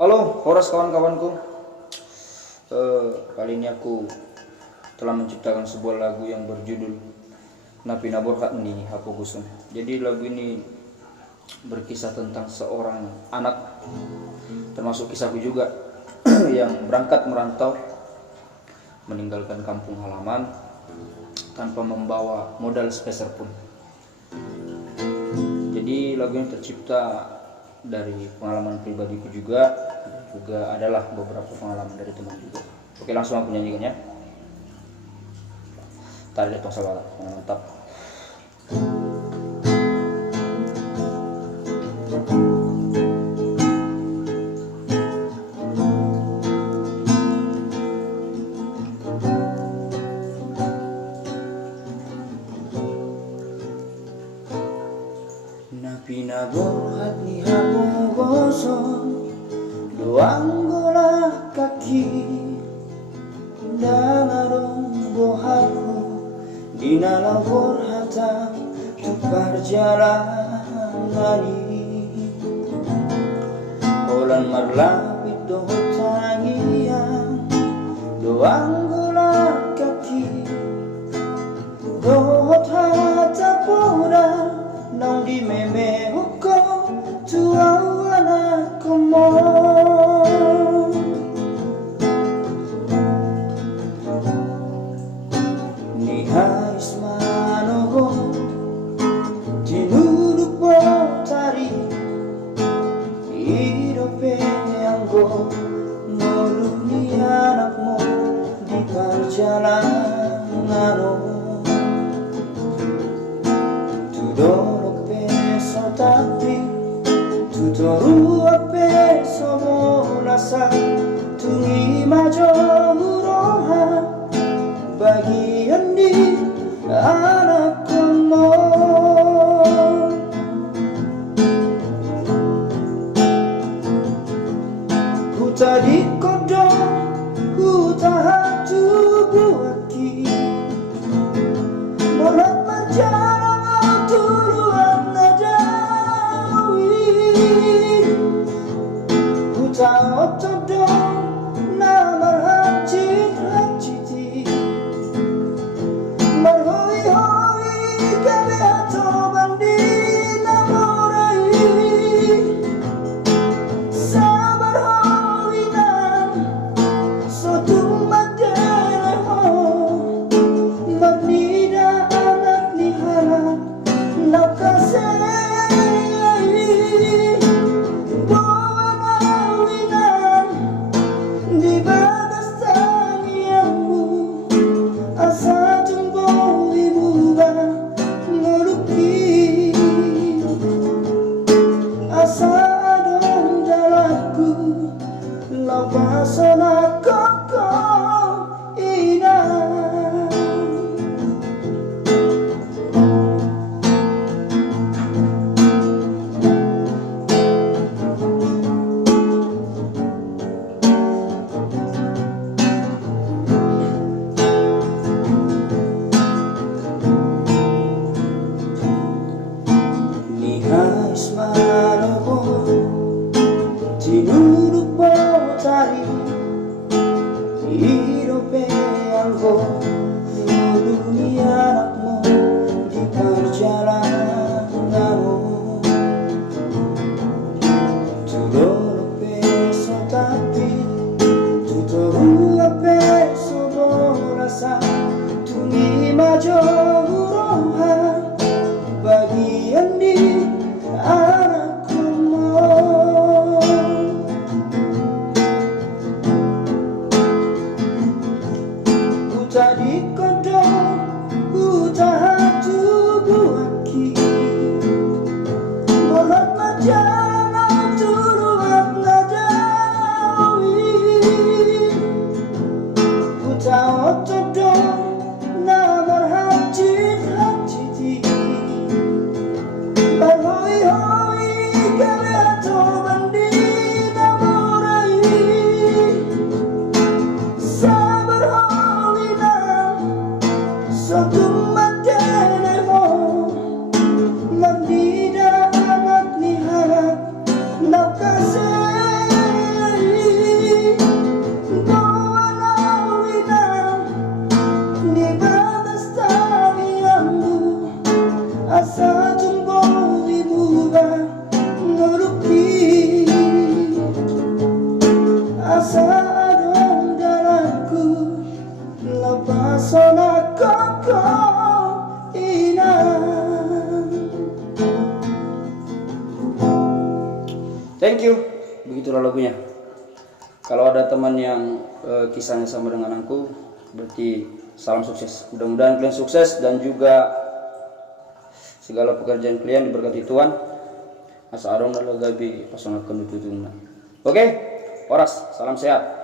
Halo, Horas kawan-kawanku. Kali ini aku telah menciptakan sebuah lagu yang berjudul Napi Naborhat ni Hapo Gusun. Jadi lagu ini berkisah tentang seorang anak, termasuk kisahku juga, yang berangkat merantau meninggalkan kampung halaman tanpa membawa modal sepeser pun. Jadi lagu ini tercipta dari pengalaman pribadiku juga adalah beberapa pengalaman dari teman juga. Oke, langsung aku nyanyikan ya. Tarik tong salah, mantap. Napi naborhat ni Hapo Gusun, doang gola kaki dangarong bohatku di nalabor hata tu perjalanan ini. Holan marlapit dohot tangian, doang gola kaki dohot hata poda nang di meme huko tuawana komo. Ni hais manogo tinuduk botari hidupe anggo noluni anakmu di perjalanan tudorok peso tapi tutoru ape somolasa tungi majo muroha bagian di anak komo. Ku tadi kodong ku tahan tubuh aki morat menjarang turuan nadawi. Ku tahu todong namar hati hati marhoi hoi kami hato bandi namorai sabar hoi nan sotung madele ho marnida anak ni halak nakasai bawa awinan di bagas tangianmu asa tumbuh ibuba ngeluki asa adon dalaku lapasana koko ina. Ni hais manogo tinuduk botari hidupe anggo nulungi anakmu di perjalananmu tudorok peso tapi tutoru ape soborasa tungi majo muroha bagian di anak komo. Ku tadi itulah lagunya. Kalau ada teman yang kisahnya sama dengan aku, berarti salam sukses. Mudah-mudahan kalian sukses dan juga segala pekerjaan kalian diberkati Tuhan. Asa adong dalam gabi pasang akan ditutungna. Oke, oras, salam sehat.